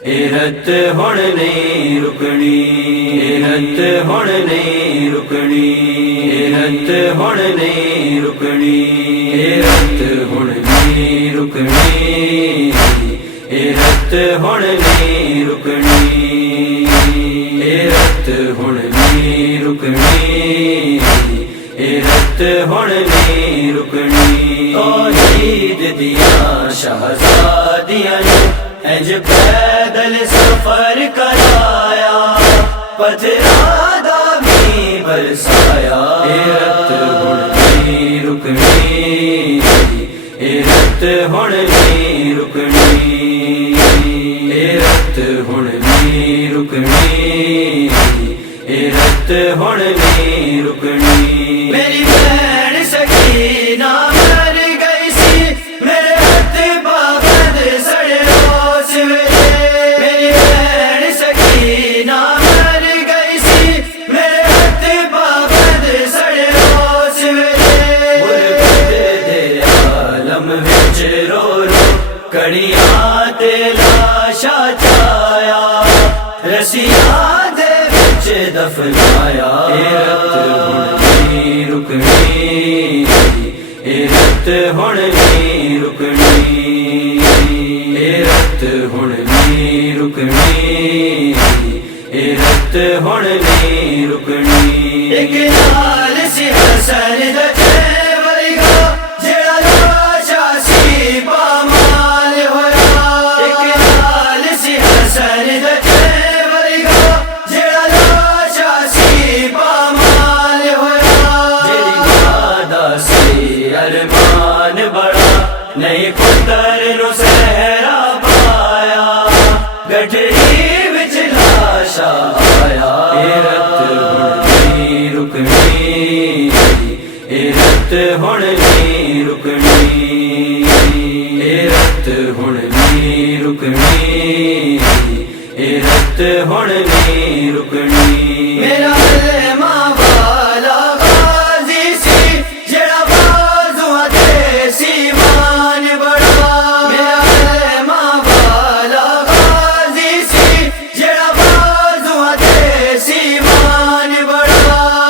رت ہن نہیں رکنی، رت ہن نہیں رکنی، رت ہن نہیں رکنی، رت ہن نہیں رکنی، رت ہن نہیں رکنی، رت ہن نہیں رکنی، رت ہن نہیں رکنی۔ توحید دیا شہزادیاں نے اج پیدل سفر کرایا، پتھراں دا می برسایا، رت ہن نہیں رکنی، رت ہن نہیں رکنی، رت ہن نہیں رکنی، رت ہن نہیں رکنی۔ میری بہن سکینہ مر گئی سی، میرے ہاتھ پابند سڑے اس ویلے، میری بہن سکینہ مر گئی سی، میرے ہاتھ پابند سڑے اس ویلے۔ غربت دے عالم وچ رو رو کڑیاں تے لاشاں چایا، رسیاں دے وچ دفنایا، رت ہن نہیں رکنی، رت ہن نہیں رکنی، رت ہن نہیں رکنی، رت ہن نہیں رکنی۔ ایک لال سی حسن دا ورگا جڑا لاشا سی پامال ہویا، ایک لال سی حسن دا ورگا جڑا لاشا سی پامال ہویا، جڑی ماں دا سی ارمان بڑا نہیں پتر نو صحرا پایا، گٹری وچ لاشا آیا، رت ہن نہیں رکنی، رت ہن نہیں رکنی، رت ہن نہیں رکنی، رت ہن نہیں رکنی۔ میرا علماء والا غازی سی جڑا بازواں تے سی مان بڑا، میرا علماء والا غازی سی جڑا بازواں تے سی مان بڑا،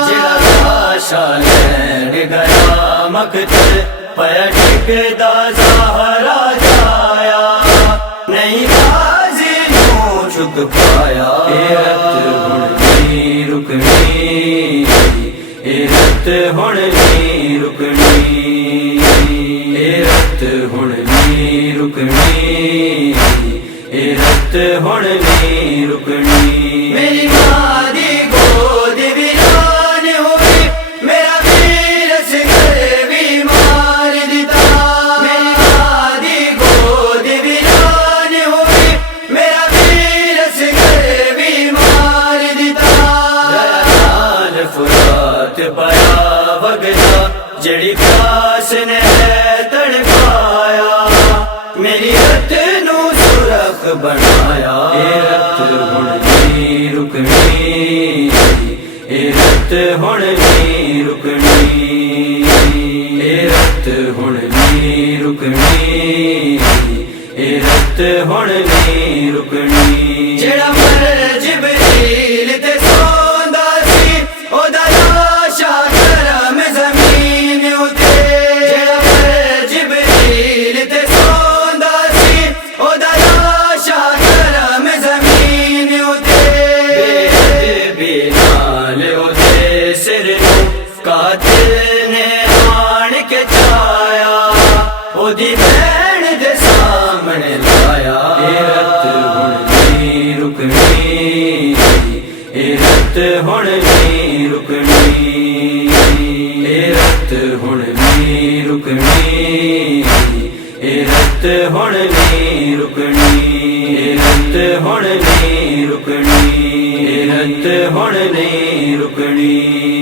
جڑا لاشا لین گیا مقتل پیا ٹکدا زہرا جایا، نہیں غازی نو چک پایا، رت ہن نہیں رکنی، رت ہن نہیں رکنی، رت ہن نہیں رکنی، رت ہن نہیں رکنی۔ میری ماں دی گود ویران ہوئی، میرا ویر اصغر بیمار دتا، میری ماں دی گود ویران ہوئی، میرا ویر اصغر بیمار دتا، نال فرات پیا وگدا جڑی پیاس نے تڑپایا، میری رت نو سرخ بنایا، رت ہن نہیں رکنی، رت ہن نہیں رکنی، رت ہن نہیں رکنی، رت ہن نہیں رکنی۔ جڑا مر جبریل تے سوندا سی او دا لاشا کرم زمین اتے، جڑا مر جبریل تے سوندا سی او دا لاشا کرم زمین اتے، بے ادبی نال اودے سر نو قاتل نے آن کے چایا، او دی بہن دے سامنے لایا، رت ہن نہیں رکنی، رت ہن نہیں رکنی، رت ہن نہیں رکنی، رت ہن نہیں رکنی، رت ہن نہیں رکنی، رت ہن نہیں رکنی۔